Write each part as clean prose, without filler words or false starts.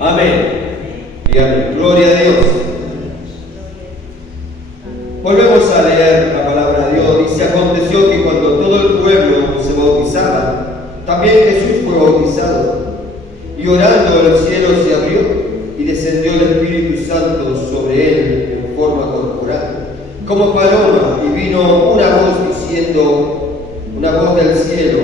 Amén. Y amén. Gloria a Dios. Volvemos a leer la palabra de Dios. Dice: aconteció que cuando todo el pueblo se bautizaba, también Jesús fue bautizado. Y orando el cielo se abrió y descendió el Espíritu Santo sobre él en forma corporal, como paloma, y vino una voz diciendo, una voz del cielo,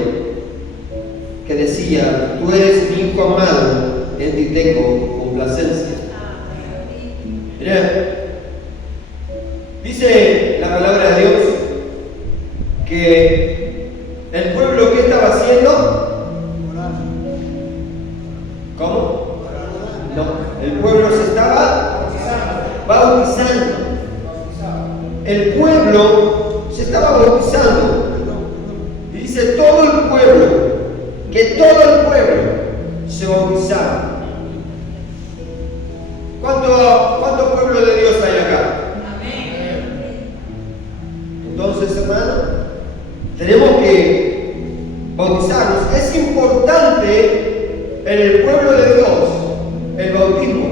que decía: tú eres mi Hijo amado, en ti tengo complacencia. Mirá, dice la palabra de Dios que el pueblo, ¿qué estaba haciendo? ¿Cómo? No, el pueblo se estaba bautizando. El pueblo se estaba bautizando. Y dice todo el pueblo, que todo el pueblo se bautizaba. ¿Cuánto pueblo de Dios hay acá? Entonces, hermano, tenemos que bautizarnos. Es importante en el pueblo de Dios el bautismo.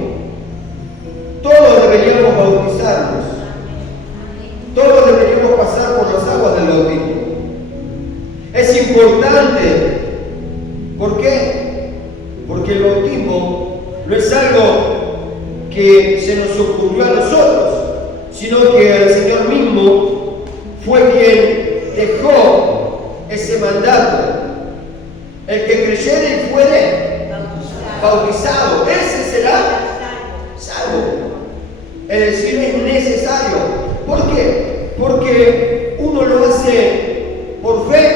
Todos deberíamos bautizarnos. Todos deberíamos pasar por las aguas del bautismo. Es importante. ¿Por qué? Porque el bautismo no es algo que se nos ocurrió a nosotros, sino que el Señor mismo fue quien dejó ese mandato. El que creyere y fuere bautizado, ese será salvo. Es decir, es necesario. ¿Por qué? Porque uno lo hace por fe,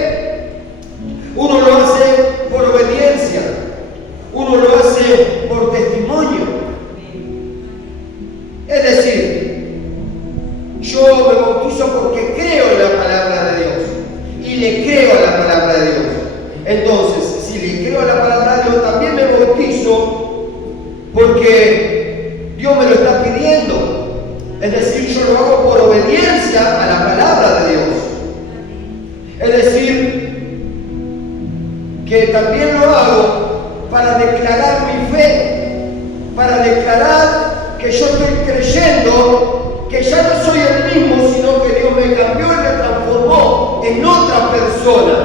uno lo hace por obediencia, uno lo hace por testimonio. Es decir, yo me bautizo porque creo en la palabra de Dios y le creo a la palabra de Dios. Entonces, si le creo a la palabra de Dios, también me bautizo porque Dios me lo está pidiendo. Es decir, yo lo hago por obediencia a la palabra de Dios. Es decir, que también lo hago para declarar mi fe, para declarar que yo estoy creyendo que ya no soy el mismo, sino que Dios me cambió y me transformó en otra persona.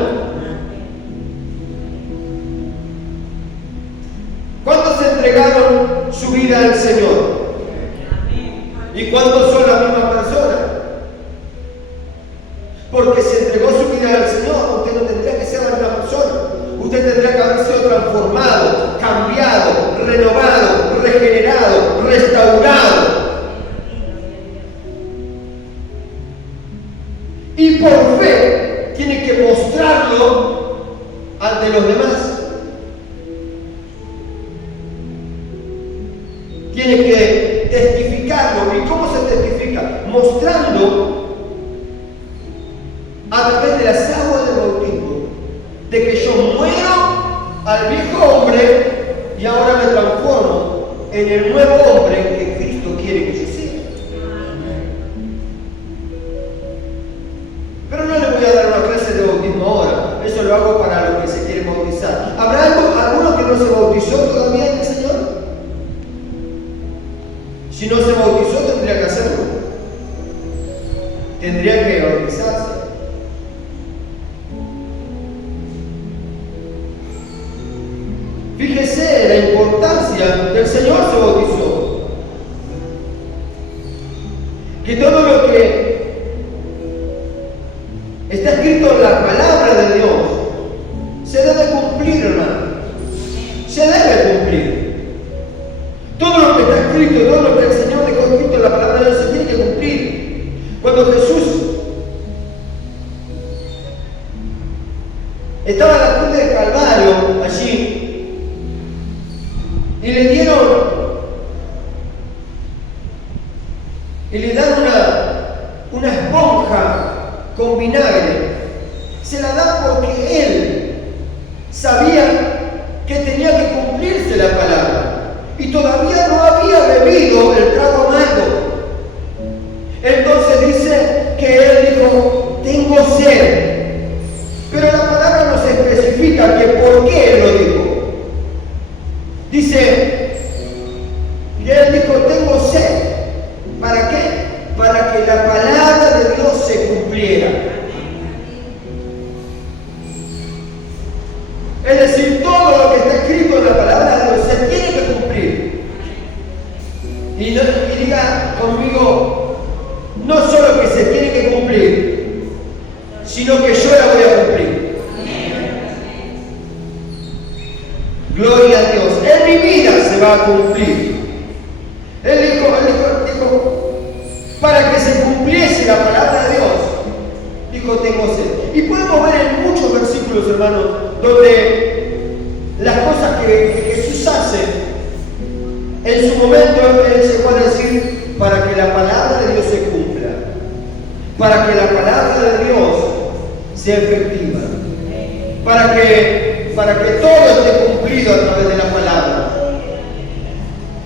¿Cuántos entregaron su vida al Señor? ¿Y cuántos son la misma persona? Porque si entregó su vida al Señor, usted no tendría que ser la misma persona. Usted tendría que haber sido transformado, cambiado, renovado, regenerado, restaurado. Y por fe tiene que mostrarlo ante los demás. Tiene que testificarlo. ¿Y cómo se testifica? Mostrando a través de las aguas del bautismo de que yo muero al viejo hombre y ahora me transformo en el nuevo hombre que Cristo quiere que yo sea. Pero no le voy a dar una clase de bautismo ahora. Eso lo hago para los que se quieren bautizar. ¿Habrá alguno que no se bautizó todavía en el Señor? Si no se bautizó, tendría que hacerlo. Tendría que bautizarse. Fíjese la importancia del Señor se bautizó. Que todo lo que está escrito en la palabra de Dios se debe cumplir, hermano. Se debe cumplir. Todo lo que está escrito, todo lo que el Señor dejó escrito en la palabra de Dios se tiene que cumplir. Cuando Jesús estaba en la cruz del Calvario, allí, y le dieron, y le dan una esponja con vinagre. Se la dan porque él sabía que tenía que cumplirse la palabra. Y todavía no había bebido el trago amargo. Entonces dice que él dijo: tengo sed. Pero la palabra nos especifica que por qué él lo dijo. Dice Y él dijo, tengo sed. ¿Para qué? Para que la palabra de Dios se cumpliera. Es decir, todo lo que está escrito en la palabra de Dios se tiene que cumplir. Y diga conmigo, no solo que se tiene que cumplir, sino que yo la voy a cumplir. Gloria a Dios. En mi vida se va a cumplir. Él dijo, para que se cumpliese la palabra de Dios, dijo, tengo sed. Y podemos ver en muchos versículos, hermanos, donde las cosas que Jesús hace, en su momento Él llegó a decir, para que la palabra de Dios se cumpla, para que la palabra de Dios sea efectiva, para que todo esté cumplido a través de la palabra.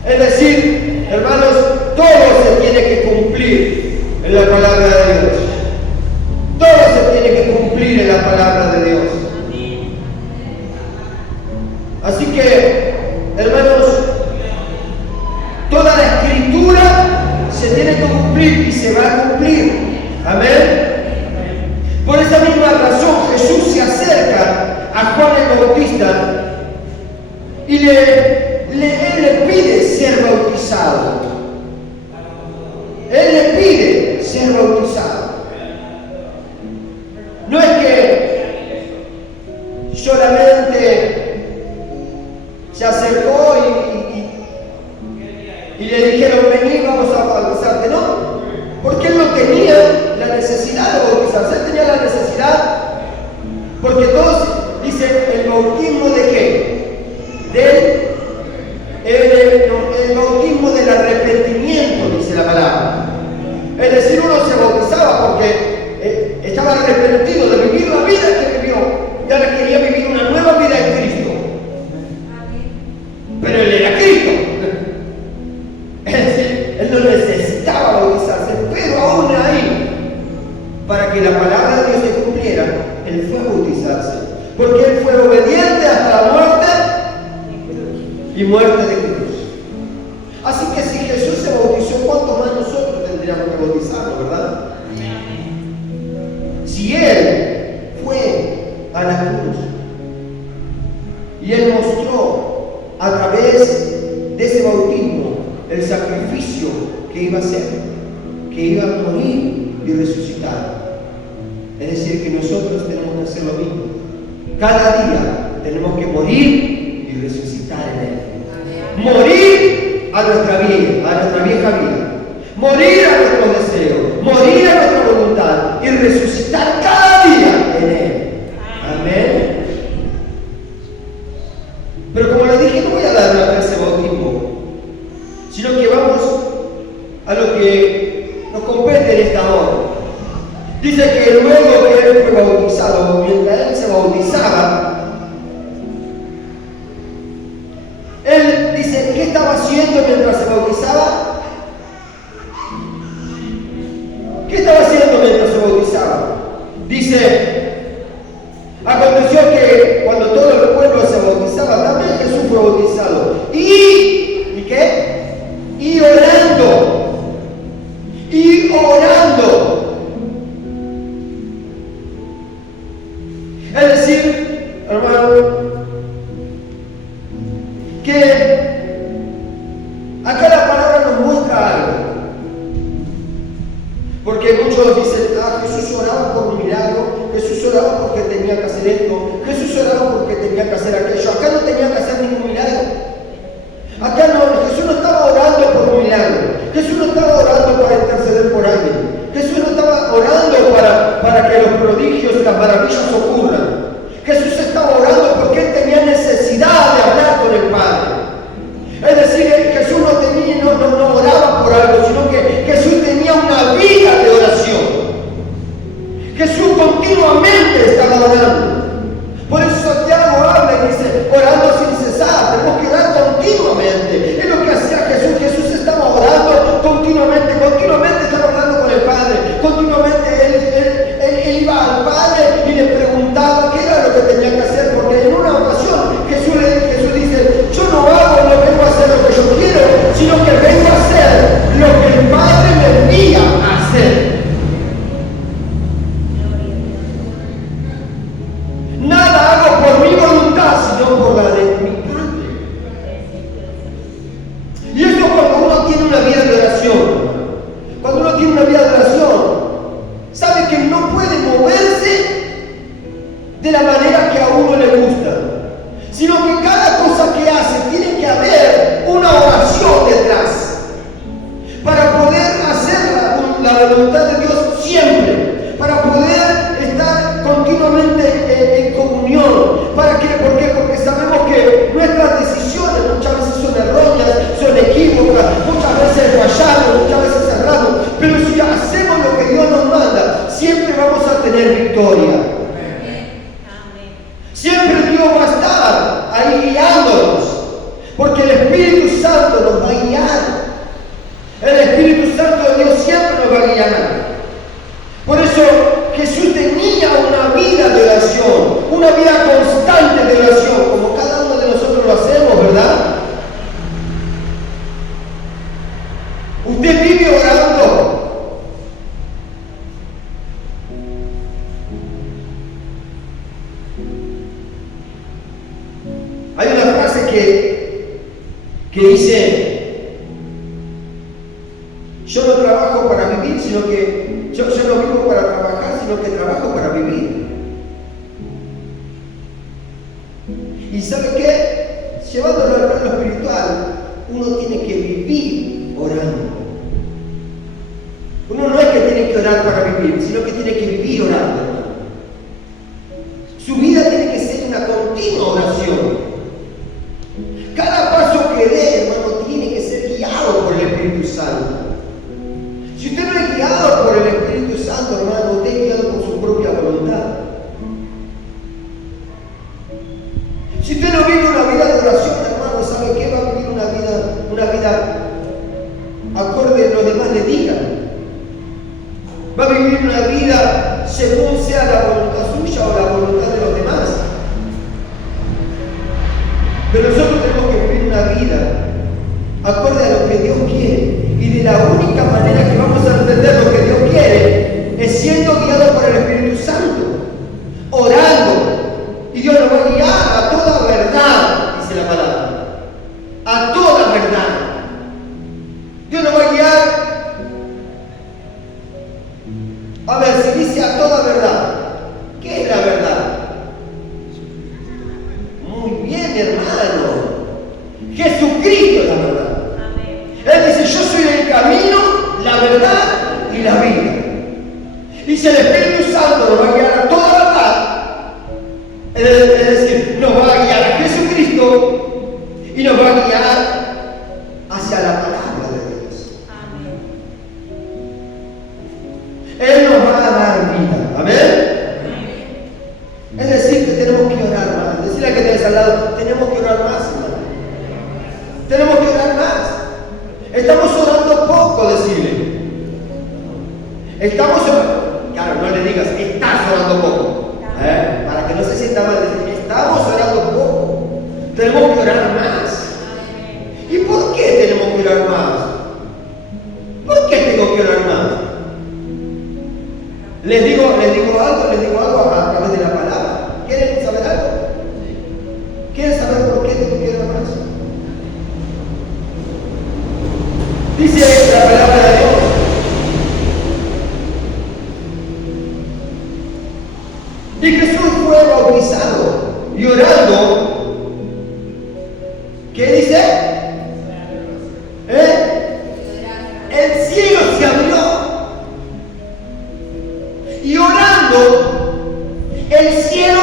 Es decir, hermanos, todo se tiene que cumplir en la palabra de Dios. Todo se tiene que cumplir en la palabra de Dios. Así que, hermanos, toda la escritura se tiene que cumplir y se va a cumplir. Amén. Por esa misma razón Jesús se acerca a Juan el Bautista y él le pide ser bautizado. Él le pide ser bautizado. No es que solamente se acercó y le dijeron, vení, vamos a bautizarte, no. Porque él no tenía la necesidad de bautizarse, él tenía la necesidad, porque todos dicen, ¿el bautismo de qué? El bautismo del arrepentimiento, dice la palabra. Es decir, uno se bautizaba porque estaba arrepentido de vivir la vida que vivió y ahora quería vivir una nueva vida en Cristo. Pero él era Cristo. Es decir, él no necesitaba bautizarse, pero aún ahí, para que la palabra de Dios se cumpliera, él fue a bautizarse, porque él fue obediente hasta la muerte y muerte de cruz. Así que si Jesús se bautizó, ¿cuánto más nosotros tendríamos que bautizarnos, verdad? Si él fue a la cruz y él mostró a través de ese bautismo el sacrificio que iba a hacer, que iba a morir y resucitar. Es decir, que nosotros tenemos que hacer lo mismo. Cada día tenemos que morir y resucitar en Él. Morir a nuestra vieja vida. Morir a nuestros deseos. Morir a nuestra voluntad. Y resucitar cada día en Él. Amén. Pero como les dije, no voy a dar una clase de bautismo, sino que vamos a lo que nos compete en esta hora. Dice que luego que él fue bautizado, mientras él se bautizaba, él dice, ¿qué estaba haciendo mientras se bautizaba? ¿Qué estaba haciendo mientras se bautizaba? Dice, aconteció que cuando todo el pueblo se bautizaba, también Jesús fue bautizado. ¿Y qué? Y orando. Es decir, hermano, que acá la palabra nos muestra algo. Porque muchos dicen, Jesús oraba por un milagro, Jesús oraba porque tenía que hacer esto, Jesús oraba porque tenía que hacer aquello. Acá no tenía que hacer ningún milagro. Acá no, Jesús no estaba orando por un milagro. Jesús no estaba orando para interceder por alguien. Jesús no estaba orando para que los prodigios y las maravillas ocurran. Jesús estaba orando porque él tenía necesidad de hablar con el Padre. Es decir, Jesús no oraba por algo, sino que Jesús tenía una vida de oración. Jesús continuamente estaba orando. Por eso Santiago habla y dice, orando sin cesar, tenemos que orar continuamente. Es lo que hacía Jesús. Jesús estaba orando continuamente estaba hablando con el Padre. Continuamente él iba al Padre y le preguntaba Y esto cuando uno tiene una vida de oración. Cuando uno tiene una vida de oración, sabe que no puede moverse de la manera que a uno le gusta, sino que cada cosa que hace tiene que haber una oración detrás para poder hacer la voluntad de Dios siempre, para poder estar continuamente en comunión. ¿Para qué? ¿Por qué? Porque sabemos que nuestras decisiones muchas veces son erróneas, son equívocas, muchas veces fallamos, muchas veces erramos, pero si hacemos lo que Dios nos manda, siempre vamos a tener victoria. Siempre Dios va a estar ahí guiándonos, porque el Espíritu Santo nos va a guiar. El Espíritu Santo de Dios siempre nos va a guiar. Por eso Jesús tenía una vida de oración, una vida constante de oración, como cada uno de nosotros lo hacemos, ¿verdad? Usted vive orando. Hay una frase que dice: yo no trabajo para vivir, sino que yo no vivo para trabajar, sino que trabajo para vivir. ¿Y sabe qué? Llevándolo al plano espiritual, uno tiene que vivir orando. Uno no es que tiene que orar para vivir, sino que tiene que vivir orando. Su vida tiene que ser una continua oración. Cada paso que dé, hermano, tiene que ser guiado por el Espíritu Santo. Si usted no es guiado por el Espíritu Santo, hermano, usted es guiado por su propia voluntad. Si usted no vive una vida de oración, hermano, ¿sabe qué? Va a vivir una vida acorde a lo demás le digan. Va a vivir una vida según sea la voluntad suya o la voluntad de los demás. Pero nosotros tenemos que vivir una vida acorde a lo que Dios quiere. Y de la única manera que vamos a entender lo que Dios quiere es siendo guiados por el Espíritu Santo, orando. Y Dios nos va a guiar a toda verdad, dice la palabra. A toda verdad. Dios nos va a guiar. A ver, si dice a toda verdad, ¿qué es la verdad? Muy bien, hermano. Jesucristo es la verdad. Él dice: yo soy el camino, la verdad y la vida. Dice: el Espíritu Santo nos va a guiar a toda verdad. Es decir, nos va a guiar a Jesucristo y nos va a guiar hacia la palabra de Dios. Él nos va a dar vida. Amén. Es decir, que tenemos que orar más. Decirle a que tenés al lado: tenemos que orar más, hermano. Tenemos que orar más. Estamos orando poco, decirle. Estamos orando. Claro, no le digas: estás orando poco. Para que no se sienta mal. Estamos orando poco. Tenemos que orar más. ¿Y por qué tenemos que orar más? ¿Por qué tengo que orar más? Les digo algo a través de la palabra. ¿Quieren saber algo? ¿Quieren saber por qué tengo que orar más? Dice la palabra de Dios: y Jesús fue bautizado y orando, ¿qué dice? El cielo se abrió. Y orando, el cielo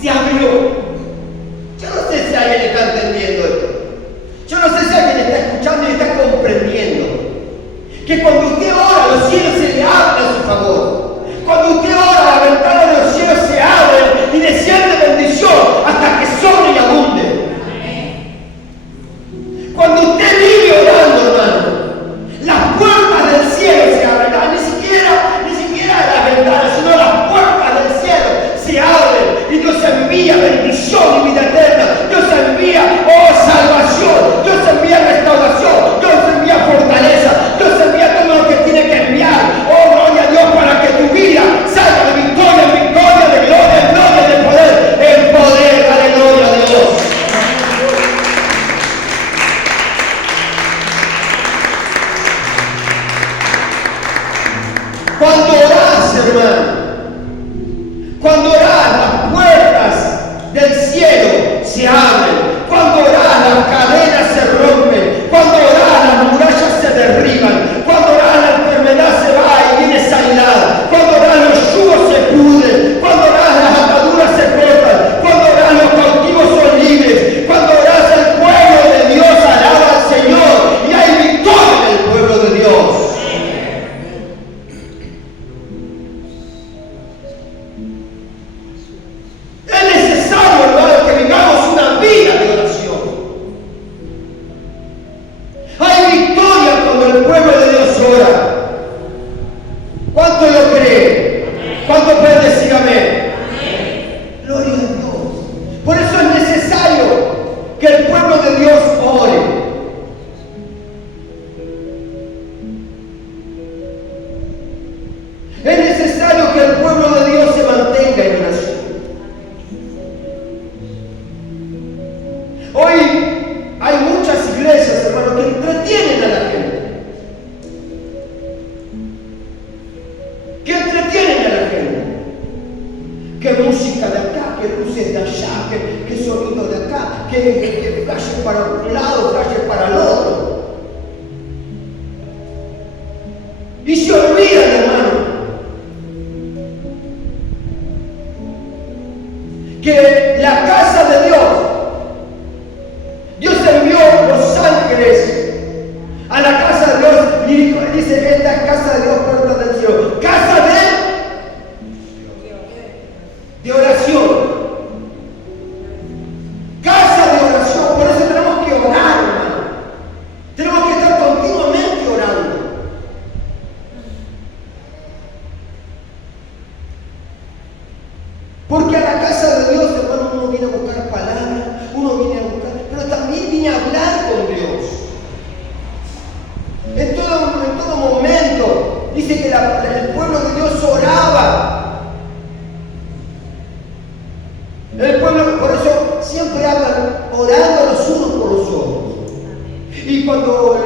se abrió. Yo no sé si alguien está entendiendo esto. Yo no sé si alguien está escuchando y está comprendiendo que cuando usted ora, los cielos se le abren a su favor. Cuando usted ora, la ventana de los cielos se abre y desciende bendición hasta que sobre y abunde. Cuando usted vive orando, hermano, las puertas del cielo se abren. Ni siquiera las ventanas, sino las puertas del cielo se abren y Dios envía bendición y vida eterna. Dios envía salvación. Dios envía restauración. Dios envía fortaleza. Dios envía todo lo hermano. Cuando orás, las puertas del cielo se abren. Cuando orás, las cadenas se rompen. Cuando orás, las murallas se derriban. Cuando orás, la enfermedad se va y viene sanidad. Cuando orás, los yugos se pudren. Cuando orás, las ataduras se cortan. Cuando orás, los cautivos son libres. Cuando orás, el pueblo de Dios alaba al Señor y hay victoria en el pueblo de Dios. Es necesario, hermano, que vivamos una vida de oración. Hay victoria cuando el pueblo de Dios ora. ¿Cuánto lo cree? ¿Cuánto puede decir amén? Gloria a Dios. Por eso es necesario que el pueblo de Dios ore. Es necesario que el pueblo de Dios se mantenga en oración. Hoy hay muchas iglesias, hermano, que entretienen a la gente. Que entretienen a la gente. Que música de acá, que luces de allá, que sonido de acá, que flash para un lado, flash para el otro. Y se olvidan, hermano, que la casa de Dios envió los ángeles a la casa de Dios y dice, esta es casa de Dios, puerta del cielo. Casa de oración. Casa de oración. Por eso tenemos que orar, hermano. Tenemos que estar continuamente orando. Porque a la casa de Dios, hermano, uno viene a buscar palabras, uno viene a buscar, pero también viene a hablar con Dios. En todo momento, dice que el pueblo de Dios oraba. El pueblo, por eso, siempre hablan orando los unos por los otros. Y cuando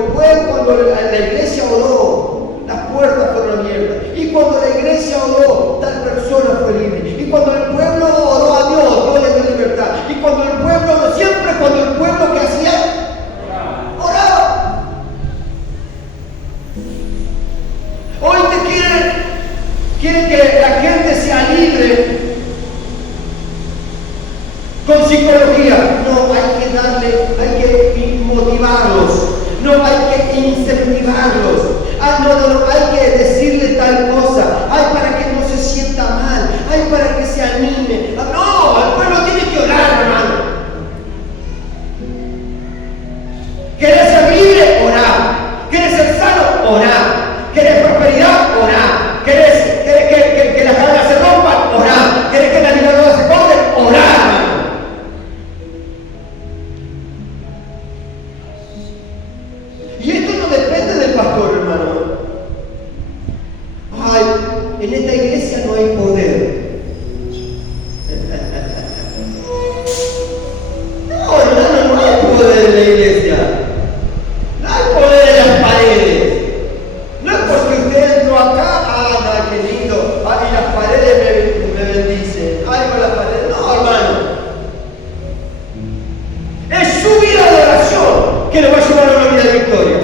la iglesia oró, las puertas fueron abiertas. Y cuando la iglesia oró, tal persona fue libre. Y cuando el pueblo oró a Dios, Dios le dio libertad. Y cuando el pueblo oró, siempre cuando el pueblo que hacía, oraba. Hoy quieren que la gente sea libre con psicología. No, hay que motivarlos. No, hay que incentivarlos. No, hay que decirle tal cosa. Ay, para que no se sienta mal. Ay, para que se anime. No, el pueblo tiene que orar, hermano. ¿Querés ser libre? Orar. ¿Querés ser sano? Orar. ¿Querés prosperidad? Orar. ¿Querés que las cadenas se rompan? Orar. ¿Querés que las ligaduras se corten? Orar. Y esto no depende del pastor, hermano. Ay, en esta iglesia no hay poder. No, hermano, no hay poder en la iglesia. No hay poder en las paredes. No es porque usted entró acá, qué lindo. Y las paredes me bendicen. Ay, con las paredes. No, hermano. Es su vida de oración que le va a llevar a una vida de victoria.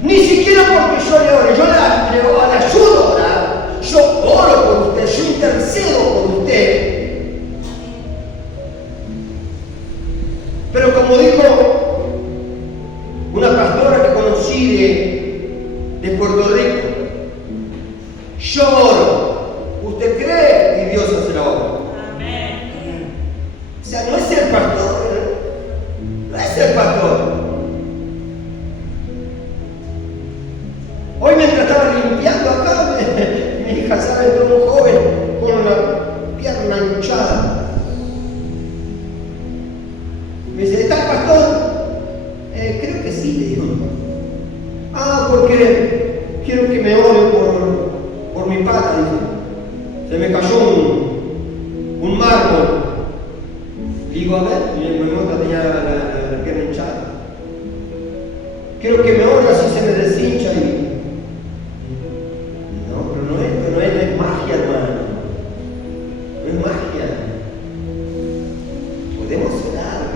Ni siquiera porque yo le ore, yo le ayudo a orar, yo oro por usted, yo intercedo por usted. Pero como dijo una pastora que conocí de Puerto Rico, yo oro, usted cree y Dios hace la obra. O sea, no es el pastor, no es el pastor. Hoy mientras estaba limpiando acá, mi hija sabe, entró un joven con la pierna hinchada. Me dice, ¿está el pastor? Creo que sí, le digo. Porque quiero que me ore por mi pata, dice. Se me cayó un mármol. Digo, a ver, y mi nota tenía la pierna hinchada. Quiero que me ore así se me deshincha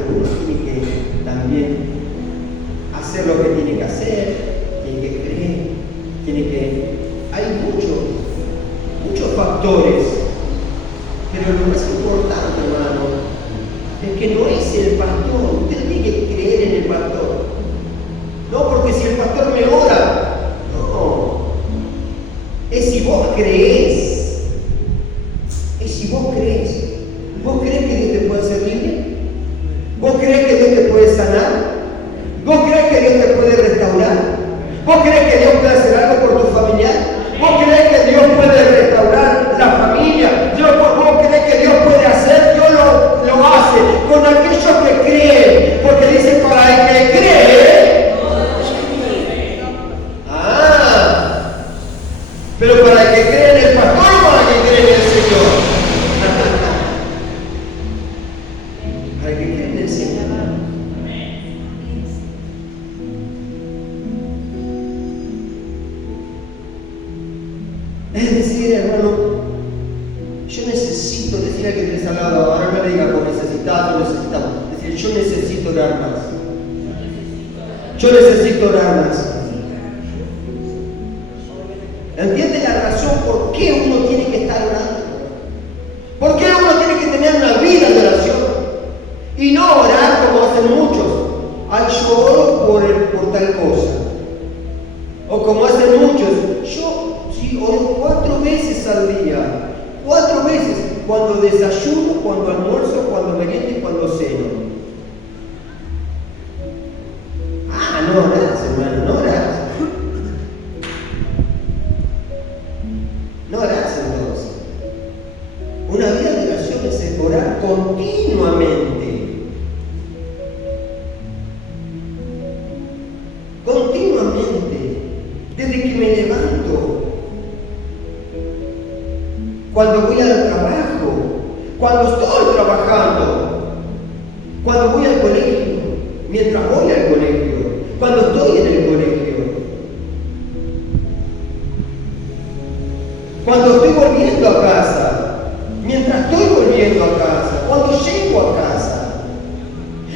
pero uno tiene que también hacer lo que tiene que hacer, tiene que creer, tiene que... Hay muchos factores, pero lo más importante, hermano, es que no es el pastor. Usted tiene que creer en el pastor. No porque si el pastor me ora, no. Es si vos crees. Es si vos crees. ¿Vos crees que Dios te puede hacer libre? ¿Vos crees que Dios te puede sanar? ¿Vos crees que Dios te puede restaurar? ¿Vos crees que Dios puede hacer algo por tu familiar? ¿Vos crees que Dios puede restaurar la familia? ¿Vos crees que Dios puede hacer? Dios lo hace con aquellos que creen. Porque dice, para el que cree. Pero para el que cree en el pastor o para el que cree en el Señor. Para el que cree en el Señor. Es decir, hermano, yo necesito decir al que tienes al lado, ahora no le diga por necesitado, necesitamos. Es decir, yo necesito orar más. Yo necesito orar más. ¿Entiende la razón por qué uno tiene que estar orando? ¿Por qué uno tiene que tener una vida de oración? Y no orar como hacen muchos. Ay, yo oro por tal cosa. O como hacen muchos, yo sí oro 4 veces al día. 4 veces. Cuando desayuno, cuando almuerzo, cuando meriendo y cuando ceno. No orás, hermano, no orás. No orás entonces. Una vida de oración es orar continuamente. Continuamente. Desde que me levanto. Cuando voy al trabajo. Cuando estoy trabajando. Cuando voy al colegio. Mientras voy al colegio. Cuando estoy en el colegio. Cuando estoy volviendo a casa, mientras estoy volviendo a casa, cuando llego a casa.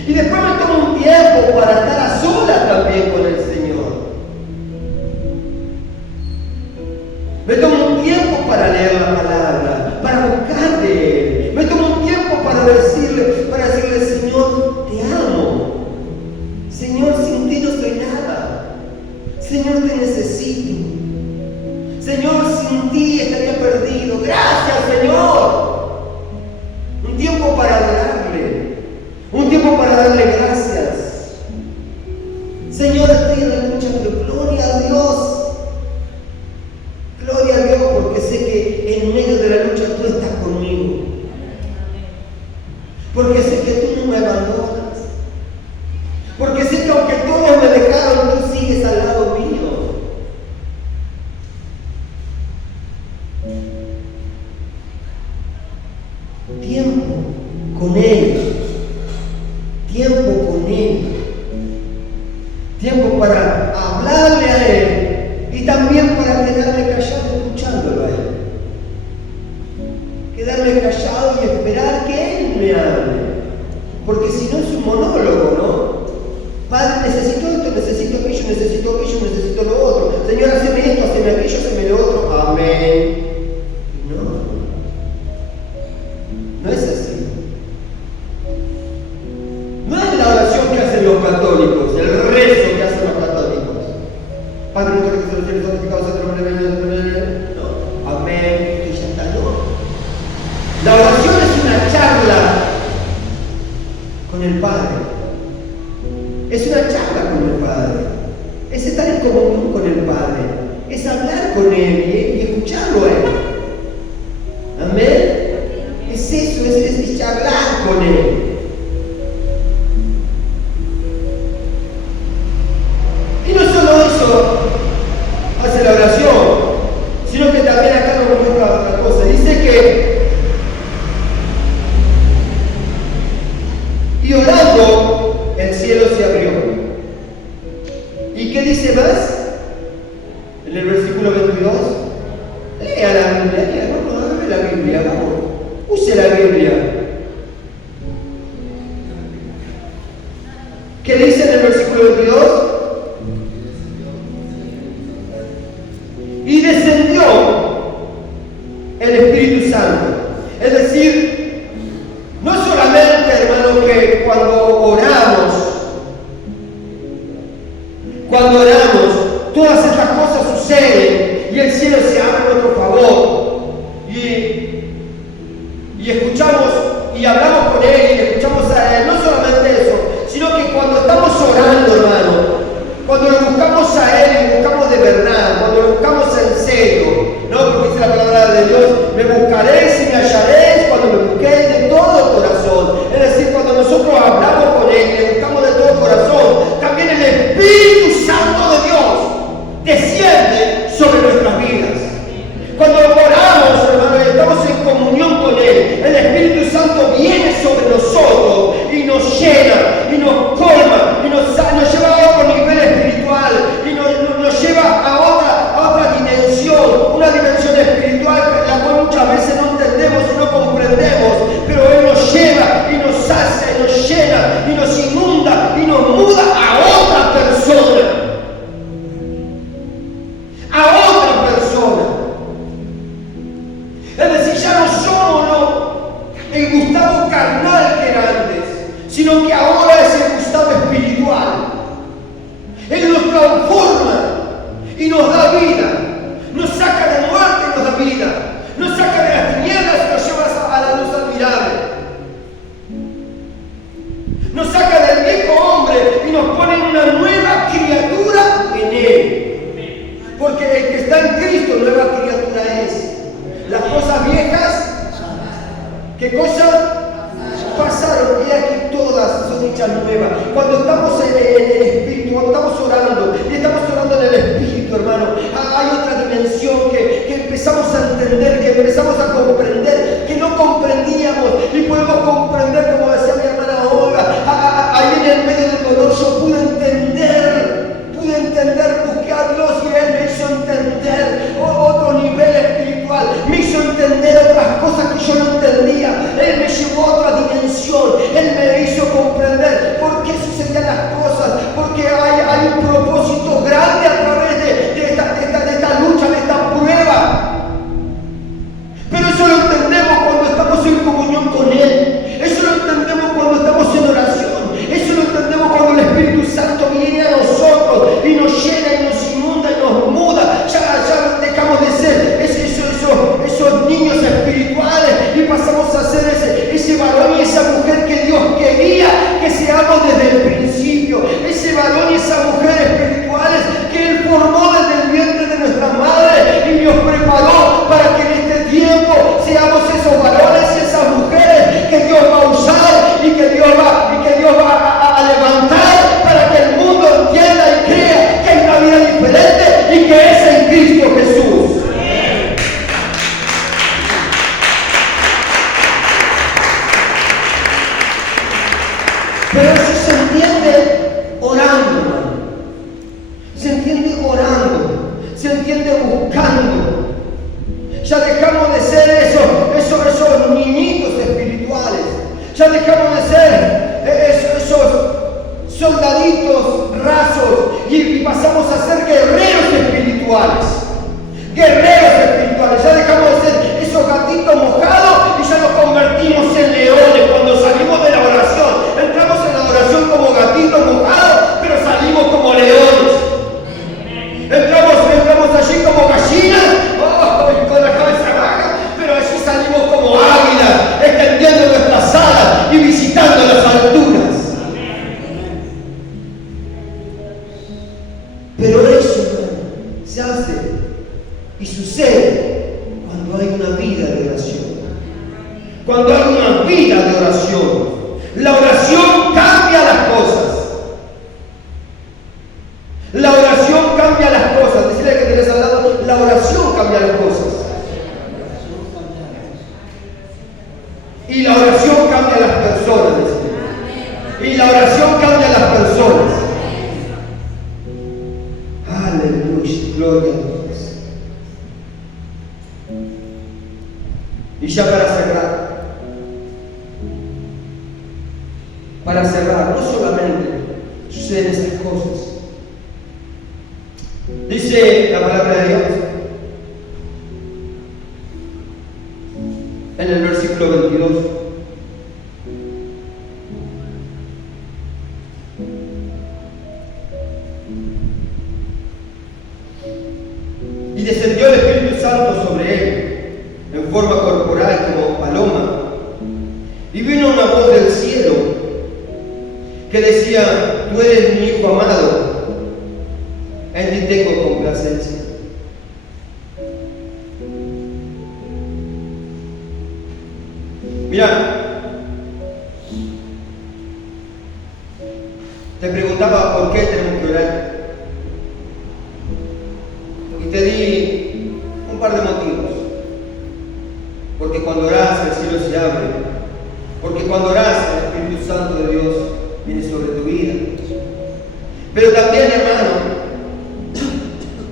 Y después me tomo un tiempo para estar a solas también con el Señor. Me tomo un tiempo para leer la palabra, para buscar de Él. Me tomo un tiempo para decirle, Señor, te amo. Señor, sin ti no soy nada. Señor, te necesito. Señor, sin ti estaría perdido. Gracias, Señor. Un tiempo para adorarle. Un tiempo para darle gracias. Señor, estoy en la lucha, pero gloria a Dios. Gloria a Dios, porque sé que en medio de la lucha tú estás conmigo. Porque sé que tú no me abandonas. Porque sé que aunque todos me dejaron, tú sigues al lado mío. Tiempo con Él. Tiempo con Él. Tiempo para hablarle a Él. Y también para quedarme callado escuchándolo a Él. Quedarme callado y esperar que Él me hable. Porque si no es un monólogo, ¿no? Padre, necesito esto, necesito aquello, necesito lo otro. Señor, haceme esto, haceme aquello, haceme lo otro. Amén. No es así. No es la oración que hacen los católicos, el rezo que hacen los católicos. Padre nuestro que estás en los cielos, santificado sea tu nombre. No. Amén. Y ya está, no. La oración es una charla con el Padre. Es una charla con el Padre. Es estar en comunión con el Padre. Es hablar con Él y escucharlo a Él. Amén. Es eso, es charlar con Él. Y no solo eso hace la oración, sino que también acá nos muestra otra cosa. Dice que y orando el cielo se abrió. ¿Y qué dice más? En el versículo 22. Lea la Biblia, vamos, la Biblia, vamos. Use la Biblia. ¿Qué dice en el versículo 22? Y descendió el Espíritu Santo. Es decir, no solamente, hermano, que cuando oramos, todas estas cosas suceden y el cielo se abre a nuestro favor. Y escuchamos y hablamos con Él y escuchamos a Él. No solamente eso, sino que cuando estamos orando, hermano, cuando lo buscamos a Él y lo buscamos de verdad, cuando lo buscamos en serio, ¿no? Porque dice la palabra de Dios, me buscaréis y me hallaréis cuando me busquéis de todo corazón. Es decir, cuando nosotros hablamos con Él y le buscamos de todo corazón, también el Espíritu Santo de Dios desciende sobre nuestras vidas. Cuando oramos, hermano, y estamos en comunión con Él, el Espíritu Santo viene sobre nosotros y nos llena, y nos colma, y nos lleva a otro nivel espiritual, y nos lleva a otra dimensión, una dimensión espiritual, la cual muchas veces no entendemos y no comprendemos, pero Él nos lleva, y nos hace, y nos llena, y nos inunda, y nos muda a otra persona. Es decir, ya no somos el Gustavo carnal que era antes, sino que ahora es el Gustavo espiritual. Él nos transforma y nos da vida, nos saca de muerte y nos da vida, nos saca de las tinieblas y nos lleva a la luz admirable. Nos saca del viejo hombre y nos pone en una nueva criatura en Él. Porque el que está en Cristo, nueva criatura es. Las cosas viejas, ¿qué cosas? Pasaron, y aquí todas son hechas nuevas. Cuando estamos en el Espíritu, cuando estamos orando, y estamos orando en el Espíritu, hermano, hay otra dimensión que empezamos a entender, que empezamos a comprender, que no comprendíamos, y podemos comprender, como decía mi hermana Olga, ahí en el medio del dolor yo pude entender, busqué a Dios y Él me hizo entender otro nivel espiritual, me hizo entender otras cosas que yo no entendía, Él me llevó a otra dimensión, Él me hizo comprender por qué sucedían las cosas, porque hay un propósito grande a través de esta lucha, de esta prueba. Pero eso lo entendemos cuando estamos en comunión con Él, eso lo entendemos cuando estamos en oración, eso lo entendemos cuando el Espíritu Santo viene a nosotros y nos llena y nos inunda y nos muda. Ya dejamos de ser esos niños espirituales y pasamos a ser ese varón y esa mujer que Dios quería que seamos desde el principio, ese varón y esa mujer espirituales que Él formó desde el vientre de nuestra madre y nos preparó para que en este tiempo seamos esos varones y esas mujeres que Dios va a usar y que Dios va a levantar para que el mundo entienda y crea que hay una vida diferente y que es en Cristo Jesús. Pero eso se entiende orando, hermano. Se entiende orando, se entiende buscando. Ya dejamos de ser esos niñitos espirituales. Ya dejamos de ser esos soldaditos rasos y pasamos a ser guerreros espirituales. Guerreros espirituales. Ya dejamos de ser esos gatitos mojados y ya nos convertimos en leones cuando salimos de la oración. Entramos en la oración como gatitos mojados, pero salimos como leones. Entramos allí como gallinas, con la cabeza baja, pero allí salimos como águilas, extendiendo nuestras alas y visitando las alturas. Pero eso, hermano, se hace y sucede cuando hay una vida de oración. Cuando hay una vida de oración, la oración cambia las cosas. La oración cambia las cosas. Decirle que tenés al lado, la oración cambia las cosas. Y la oración cambia las personas. Decirle. Y la oración cambia las personas. Aleluya, gloria a Dios. Y ya para cerrar, no solamente suceden estas cosas. Dice la palabra de Dios en el versículo 22. Y descendió el Espíritu Santo sobre él en forma corporal como paloma. Y vino una voz del cielo que decía: tú eres mi Hijo amado, en ti tengo complacencia. Mira, te preguntaba por qué tenemos que orar. Y te di un par de motivos. Porque cuando oras el cielo se abre. Porque cuando oras el Espíritu Santo de Dios viene sobre tu vida. Pero también, hermano,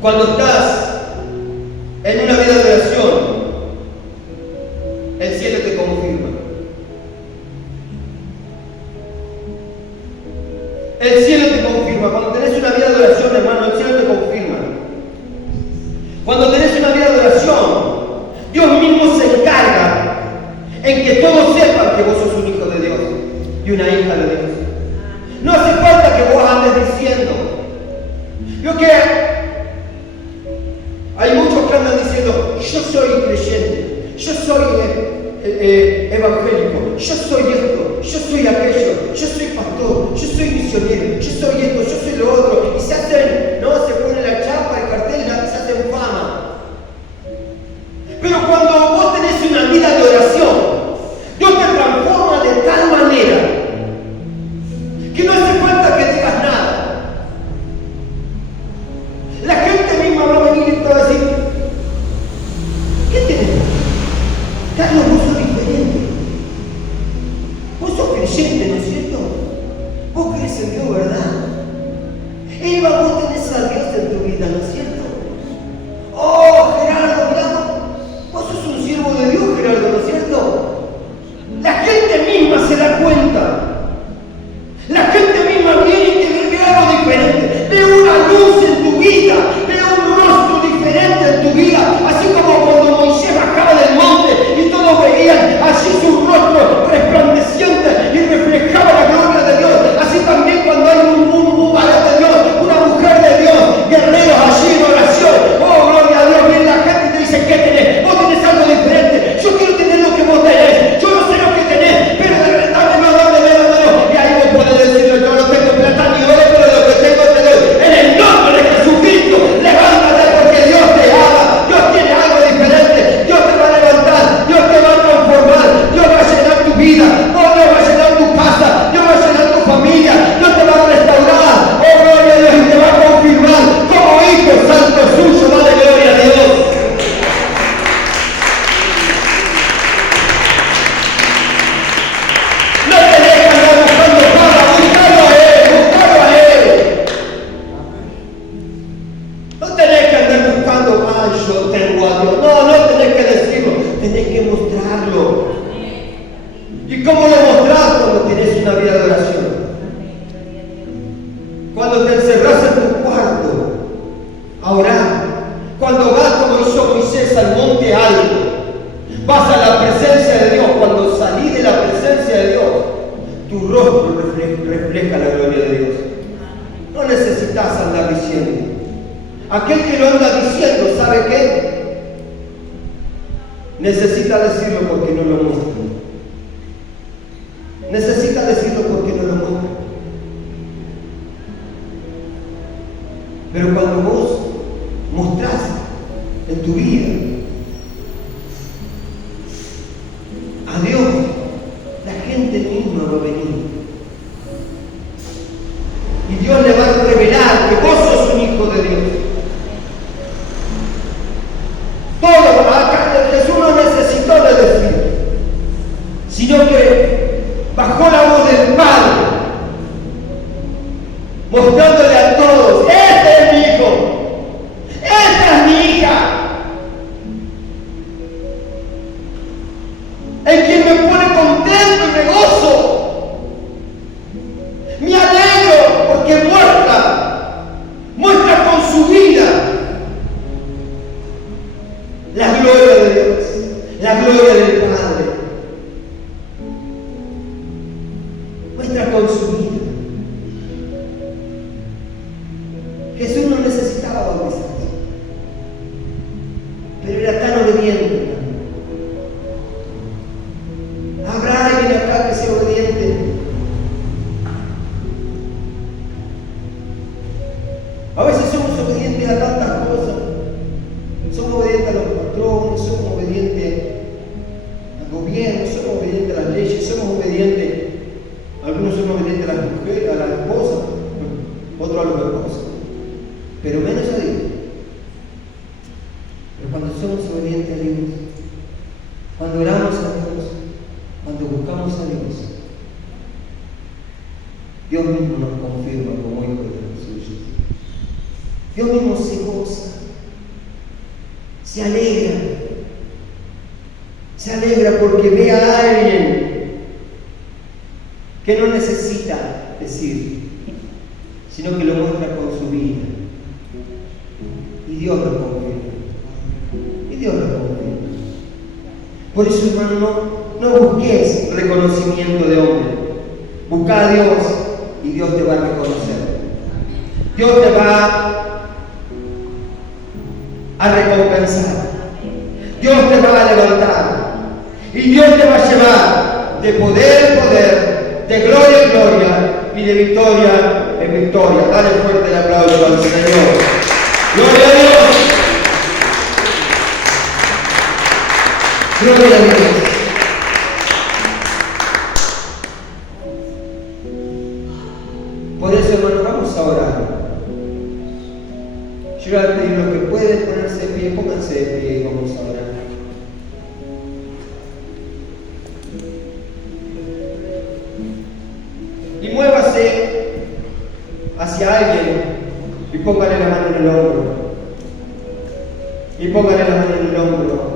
cuando estás en una vida de oración, el cielo te confirma. El cielo te confirma. Cuando tenés una vida de oración, hermano, el cielo te confirma. Cuando tenés una vida de oración, Dios mismo se encarga en que todos sepan que vos sos un hijo de Dios y una hija de Dios. No hace falta que vos andes diciendo. Yo que hay muchos que andan diciendo: yo soy creyente, yo soy evangélico, yo soy esto, yo soy aquello, yo soy pastor, yo soy misionero, yo soy esto, yo soy lo otro. Y se hacen, ¿no? Se ponen la chapa, el cartel y se hacen fama. Pero cuando vos tenés una vida de oración, Dios te transforma de tal manera que no hace falta que digas nada. La gente misma va a venir y te va a decir: ¿qué tenés? Carlos, vos sos diferente. Vos sos creyente, ¿no es cierto? Vos crees en Dios, ¿verdad? Eva, vos tenés a Dios en tu vida, ¿no es cierto? Oh, Gerardo, mirá, vos sos un siervo de Dios, Gerardo, ¿no es cierto? La gente misma se da cuenta. La gente misma viene y te ve algo diferente. Ve una luz en tu vida, ve un rostro diferente en tu vida. Así como cuando Moisés bajaba del monte y todos veían allí su rostro resplandeciente y reflejaba la gloria de Dios. Así también cuando hay un varón de Dios, una mujer de Dios, guerreros allí en oración. Oh, gloria a Dios, viene la gente y te dice: ¿qué tenés? Vos tenés algo diferente. Yo quiero tener lo que vos tenés. Yo no sé lo que tenés, pero de verdad dámelo. Y ahí vos podés decirle: yo no tengo plata ni oro, pero lo que tengo te doy. En el nombre de Jesucristo, levántate porque Dios te ama. Dios tiene algo diferente. Dios te va a levantar. Dios te va a transformar. Dios va a llenar tu vida. Dios va a llenar tu casa. Dios va a llenar tu familia. Dios te va a restaurar. Oh, gloria a Dios. Y te va a confirmar como hijo santo suyo. Dale gloria a Dios. No tenés que andar buscando para buscarlo a Él. No tenés que andar buscando: ay, yo tengo a Dios. No tenés que decirlo, tenés que mostrarlo. ¿Y cómo lo mostrás? Cuando tenés una vida de oración. Cuando te encerrás en tu cuarto a orar. Cuando vas, como hizo Moisés, al monte alto. Vas a la presencia de Dios. Cuando salís de la presencia de Dios, tu rostro refleja la gloria de Dios. No necesitas andar diciendo. Aquel que lo anda diciendo, ¿sabe qué? Necesita decirlo porque no lo muestra. Necesita decirlo porque no lo muestra. Pero cuando vos mostrás en tu vida a Dios, la gente misma va a venir. Y Dios le va a revelar que vos sos un hijo de Dios. Todo, acá Jesús no necesitó de decir, sino que bajó la voz del Padre, mostrándole a todos: este es mi hijo, esta es mi hija, en quien me pone contento y me gozo. Me alegro porque A veces somos obedientes a tantas cosas. Somos obedientes a los patrones, somos obedientes al gobierno, somos obedientes a las leyes, somos obedientes, algunos son obedientes a las mujeres, a las esposas, otros a los esposos, pero menos a Dios. Pero cuando somos obedientes a Dios, cuando oramos a Dios, cuando buscamos a Dios, Dios mismo nos confirma como hijos de los suyos. Dios mismo se goza, se alegra porque ve a alguien que no necesita decir, sino que lo muestra con su vida. Y Dios lo confirma. Y Dios lo confirma. Por eso, hermano, no busques reconocimiento de hombre. Busca a Dios y Dios te va a reconocer. Dios te va a recompensar. Dios te va a levantar. Y Dios te va a llevar de poder en poder, de gloria en gloria y de victoria en victoria. Dale fuerte el aplauso al Señor. ¡Gloria a Dios! ¡Gloria a Dios! Por eso, hermano, vamos a orar. Yo voy a pedir los que pueden ponerse de pie, pónganse de pie y vamos a orar. Y muévase hacia alguien y póngale la mano en el hombro. Y póngale la mano en el hombro.